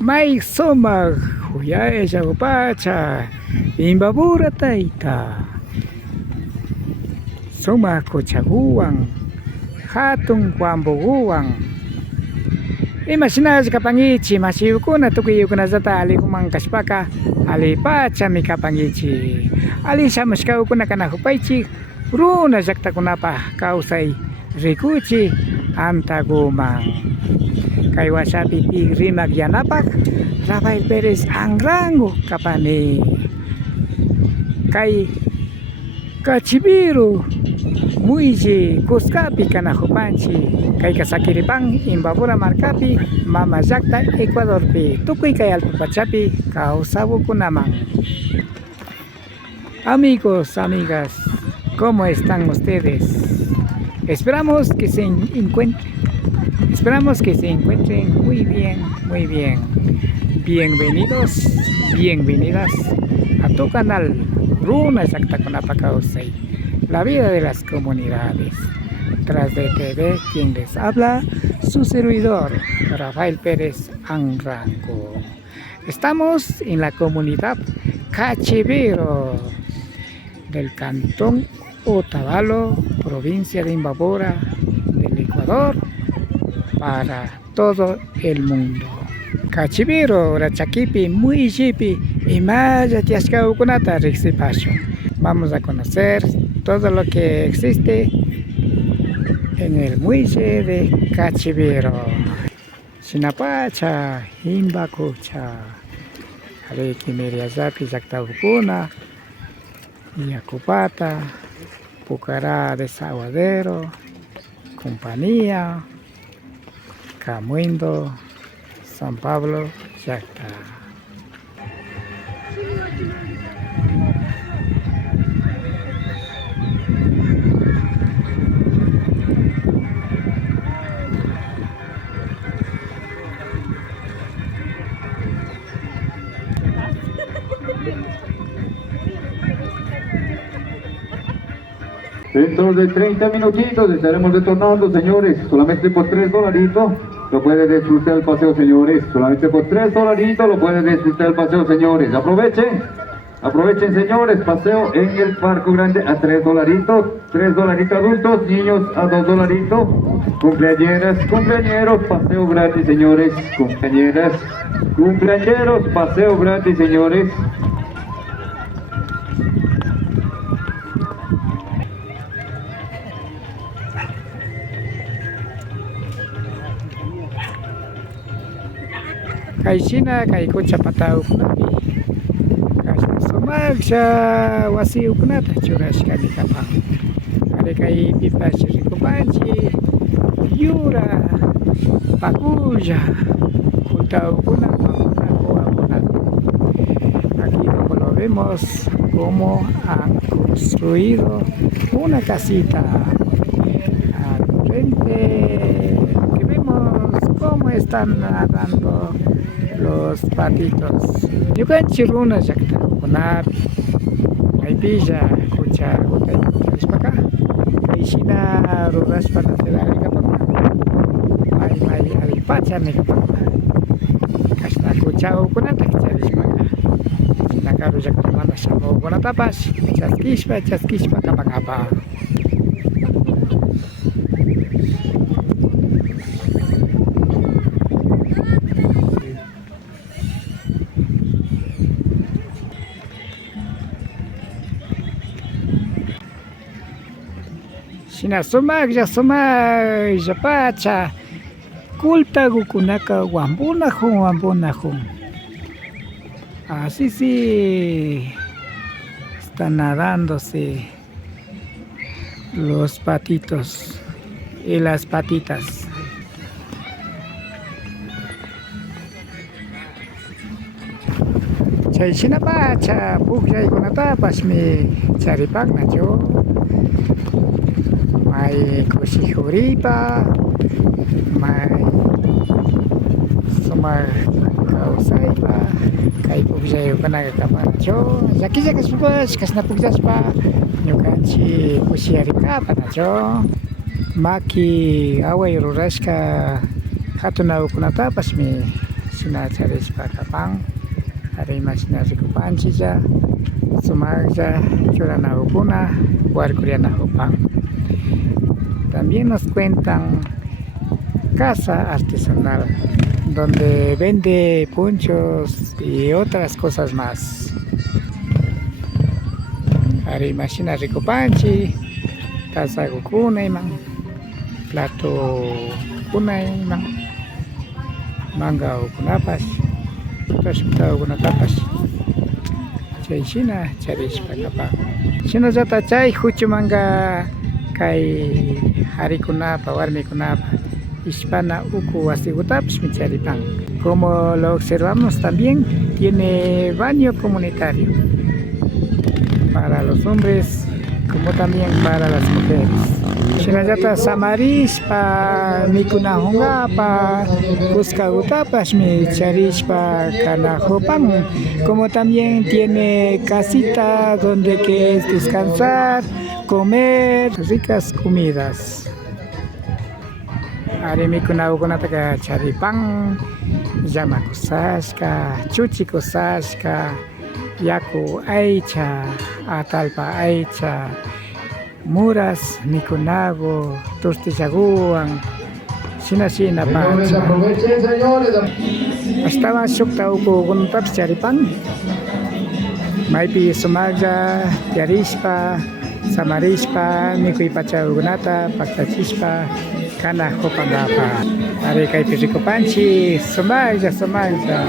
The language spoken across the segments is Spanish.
May sumaq huyaycha upacha imbabura tayta sumaq kuchakuwan hatun wampukuwan imashinash kapangichi masiyukuna tukuyukunallata alikuman kashpaka alipachami kapangichi ali shamushkawkuna kanakupaychik runa llaqtakunapaq kawsay rikuchi antakuman kay washapi rimak yanapaq Rafael Pérez Angrango kapani kay Cachibiru muychi Cuscapi kanajupanchi kay Kasakiripan Imbabura markapi mama llaqta Ecuadorpi tukuy kay allpapachapi kawsapukunaman. Amigos, amigas, ¿cómo están ustedes? Esperamos que se encuentren muy bien, muy bien. Bienvenidos, bienvenidas a tu canal Runa Llaqtakunapa Kawsay, la vida de las comunidades. Tras de TV, quien les habla, su servidor, Rafael Pérez Angrango. Estamos en la comunidad Cachivero del cantón Otavalo, provincia de Imbabura, del Ecuador, para todo el mundo. Cachivero, Rachaquipi, Muishipi y Maya Tiascaucunata Rixipasho. Vamos a conocer todo lo que existe en el muelle de Cachivero. Sinapacha, Imbacucha, Areki Meriazapi, Llaqtapucuna, Yacupata, Pucará Desaguadero, Compañía, Camuindo, San Pablo, Llaqta. Dentro de 30 minutitos estaremos retornando, señores, solamente por $3 lo puede disfrutar el paseo, señores, solamente por $3 lo puede disfrutar el paseo, señores. Aprovechen, señores, paseo en el Parco Grande a $3 adultos, niños a $2, cumpleañeros, paseo gratis, señores, cumpleañeros, paseo gratis, señores. Kay China, kay Kuchapatau kunapi kashna sumaksha wasi ukunata churashkani kapang kare kay pipachi rikupanchi yura pakulla kutau kunapa aquí como lo vemos como han construido una casita al frente que vemos cómo están nadando los patitos. Yukanchi runa llaqtakunapi kaypilla kucha kutaypaka kayshina rurashpa nacerali kapakuna may alpachami kapakuna kashna kuchawkunata charishpaka china karu llaqtamanta shamukunatapash chaskishpa kapakapa. Shina sumaklla pacha kultagukunaka wampunajun. Así sí están nadándose los patitos y las patitas. Chayshina pacha pukllaykunatapashmi charipaqnachu. May kushihuripa, may sumar kawsaypa, kay pukllayukunaqa kapanachu. Llakilla kashpapash kashna pukllashpa ñukanchik kushiyarikapanachu. Maki away rurashka hatun awkunatapashmi mashina charishpa kapan. Ari mashina rikupanchilla sumaklla churanakukuna warkurianakupan. También nos cuentan casa artesanal donde vende ponchos y otras cosas más. Ari mashina rikupanchi taza kukunayman, plato kunayman, manga ukunapash, tashukta ukunatapash chayshina charishpa kapan. Shinallata chay huchumanga kay harikunapa warmikunapa ishpana uku wasikutapash micharipan. Como lo observamos también tiene baño comunitario para los hombres como también para las mujeres. Shinallata samarishpa mikunahungapa kuskagutapash micharishpa kanajupan. Como también tiene casita donde que es descansar, comer ricas comidas. Ari mikunahukunataka charipan, llama kusashka, chuchi kusashka, yaku aycha, atalpa aycha, muras mikunago, tortillaguan, shina pacha. Estaba shukta uku guntaps charipan, maypi sumaglla, tiarishpa, samarishpa, mikuy pacha ugunata, paktachishpa, kana hopangapa. Ari kaypi rikupanchi, sumaglla,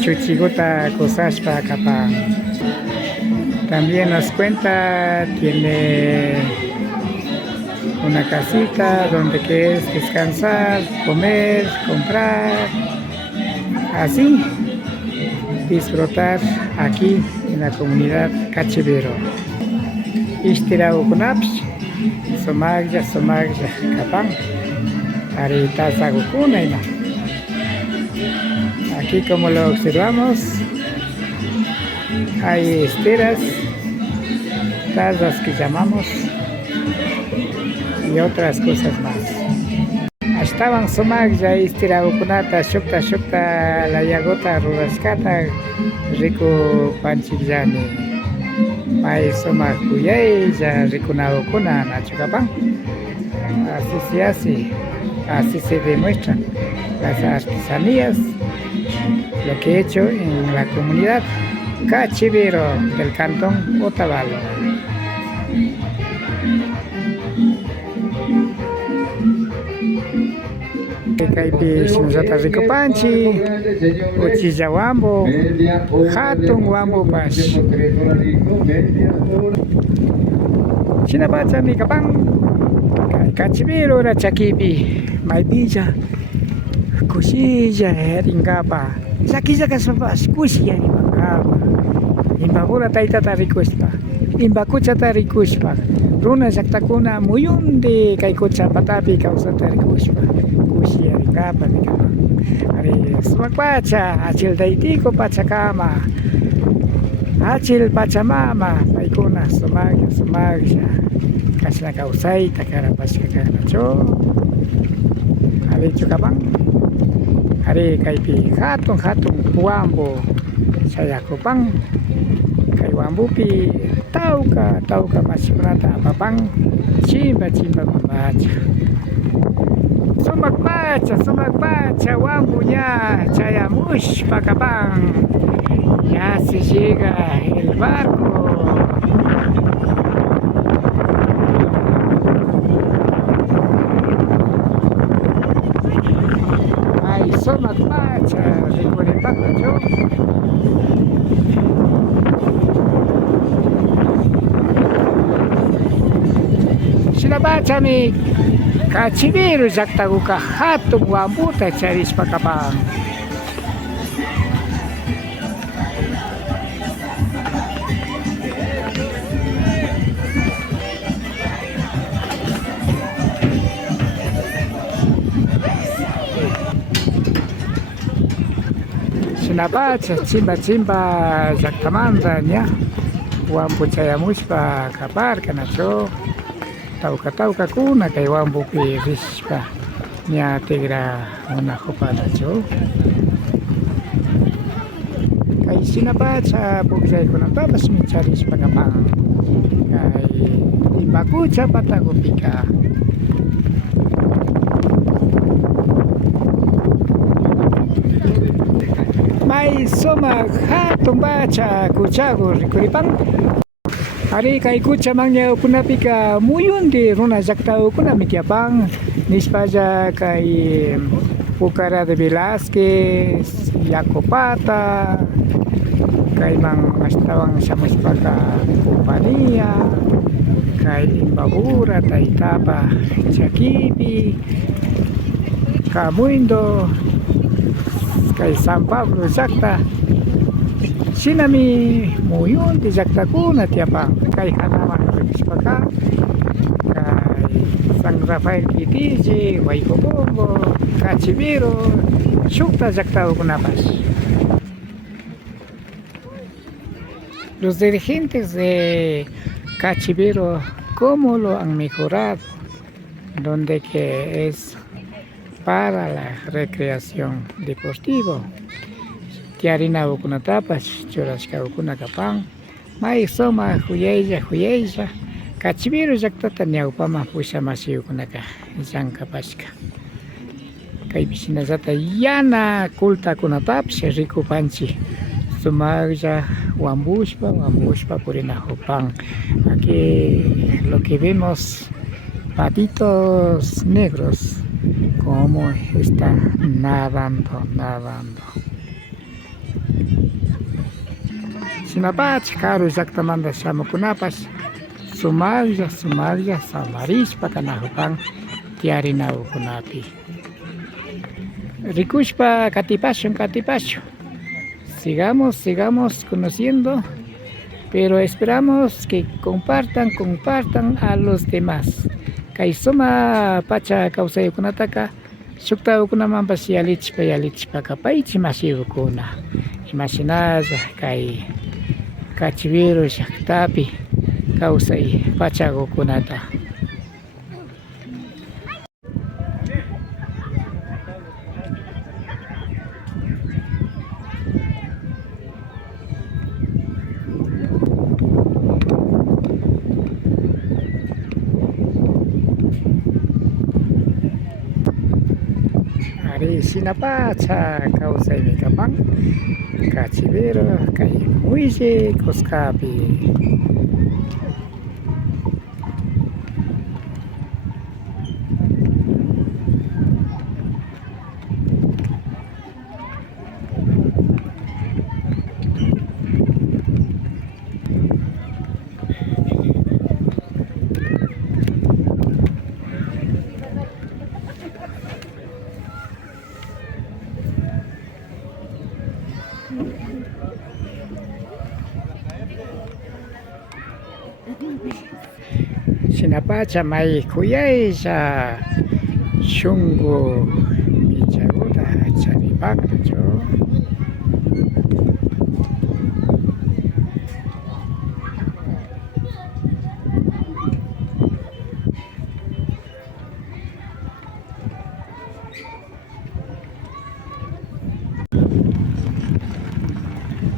chuchiguta kusashpa kapan. También nos cuenta, tiene una casita donde que es descansar, comer, comprar, así disfrutar aquí en la comunidad Cachivero. Istiraukunapish, sumaglla kapan, ari tazagukunayman. Aquí como lo observamos hay esteras, tazas que llamamos y otras cosas más. Estaban sumaglla istiraukunata shukta la yagota rurashkata rico panchillani. May sumak kuyaylla rikunawukuna nachukapan. Así se hace, así se demuestran las artesanías, lo que he hecho en la comunidad Cachivero del cantón Otavalo. Kaypi shinallata rikupanchi, uchilla wambo, hatun wambopash. Shinapachami kapan, kay Cachivero ra chakipi, maypilla kushilla rinkapa, chakilla kasapash kushilla rinkapa. Imbakura taytata rikushpa, imbakuchata rikushpa, runa llaqtakuna muyunde kay kuchapatapi kawsata rikushpa, kushilla rinkapa nikapan. Ari sumak pacha, achil taytiko pachakama, achil pachamama, paykuna sumaglla, kashna kawsayta karapashka kanacho. Ari chukapan, ari kaypi hatun wambo chayakupan. Kay wambupi tauka mashikunata apapan, chimba mamacha. Sumak pacha wambu ya chayamushpa kapan. Ya se llega el barco. Ay, sumak pacha, rikurinpaqta yo. Sinapachami Cachivero llaqtakuqa hatun wambuta charishpa kapan. Sinapacha chimba llaqtamanta ña wambu chayamushpa kaparkanacho. Tauka kuna kay wambupi rishpa ña tigra una hupanacho. sinapacha puksay ko na tapos may charis pagkapang kay ipakucha patagupika. May somag hatong bacha kuchago rikuripang hari kay kucha mangnya kunapika muyun di runa jaktao kunamikiapang nispaja kay Pucara de Velázquez, Yacopata, kay mang mastawang sa muspaka kompanya, kay Imbabura, Taitapa, Chaquipi, Camuindo, kay San Pablo, Zakta, sinami muyun di Zakta kuna tiapang, kay Hanaman Muspaka, kay San Rafael Kitiji, Huaycobongo, Cachivero, Shukta Zakta Ukunapas. Los dirigentes de Cachivero, ¿cómo lo han mejorado? Donde que es para la recreación deportiva. Tiarina Ukunatapas, Churasca Ukunacapán, Mai Soma, Juyeja, Cachivero Yaktata Niaupama, Pusamasi Ukunaka, Zancapasca. Kay bisinazata yana kulta kunatap, Rico Panchi. Sumagja Wambushpa Purinajopán. Aquí lo que vemos, patitos negros, como está nadando. Sinapach, caro exactamente Shamukunapas, Sumagja, Samarishpa Kanajopán, Tiarina Ukunapi. Rikushpa Katipasho. Sigamos conociendo, pero esperamos que compartan a los demás. Kaisoma pacha kausay kunataka, shukta ukunaman pa yalichpa kapaichi masiukuna. Imaginaza kay Cachivero shaktapi kausay pacha ukunata. Hari sinapacha kausay ni kapang Cachivero kay Muise Koskapi. Sinapacha may kuyay sa Shungo Michaguda Charipak na jo.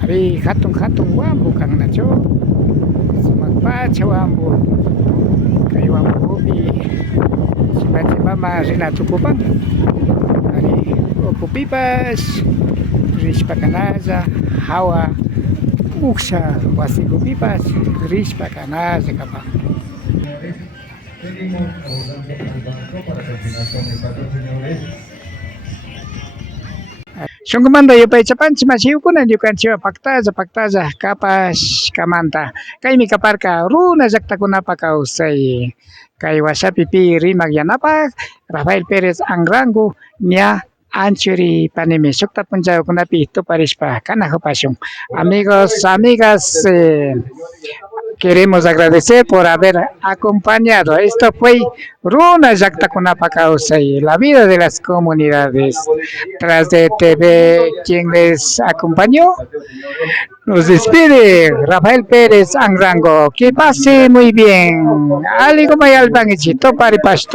Hari hatong wambu kang na jo. Sumagpacha wambu. Kay wambu hobi. Sipa marina tukupang. Hari okupipas. Rispa kanaza. Hawa. Uksa wasikupipas. Rispa kanaza kapang. Pedimos abundante al banco para terminar con el patrón, señores. Sungguman dayo pa isapan si masiu ko na yukan siya paktaza kapas kamanta kay mi kaparka runa zakta ko napakausay kay wasapi piri magyanapa Rafael Perez ang rango niya Anchuri Paneme sukta punjaw ko napi ito paris pa kanahopasyong amigos amigas queremos agradecer por haber acompañado. Esto fue Runa Yakta Kunapakausay, la vida de las comunidades. Tras de TV, quien les acompañó, nos despide Rafael Pérez Angrango. Que pase muy bien. Aligo may albang ichito paripas.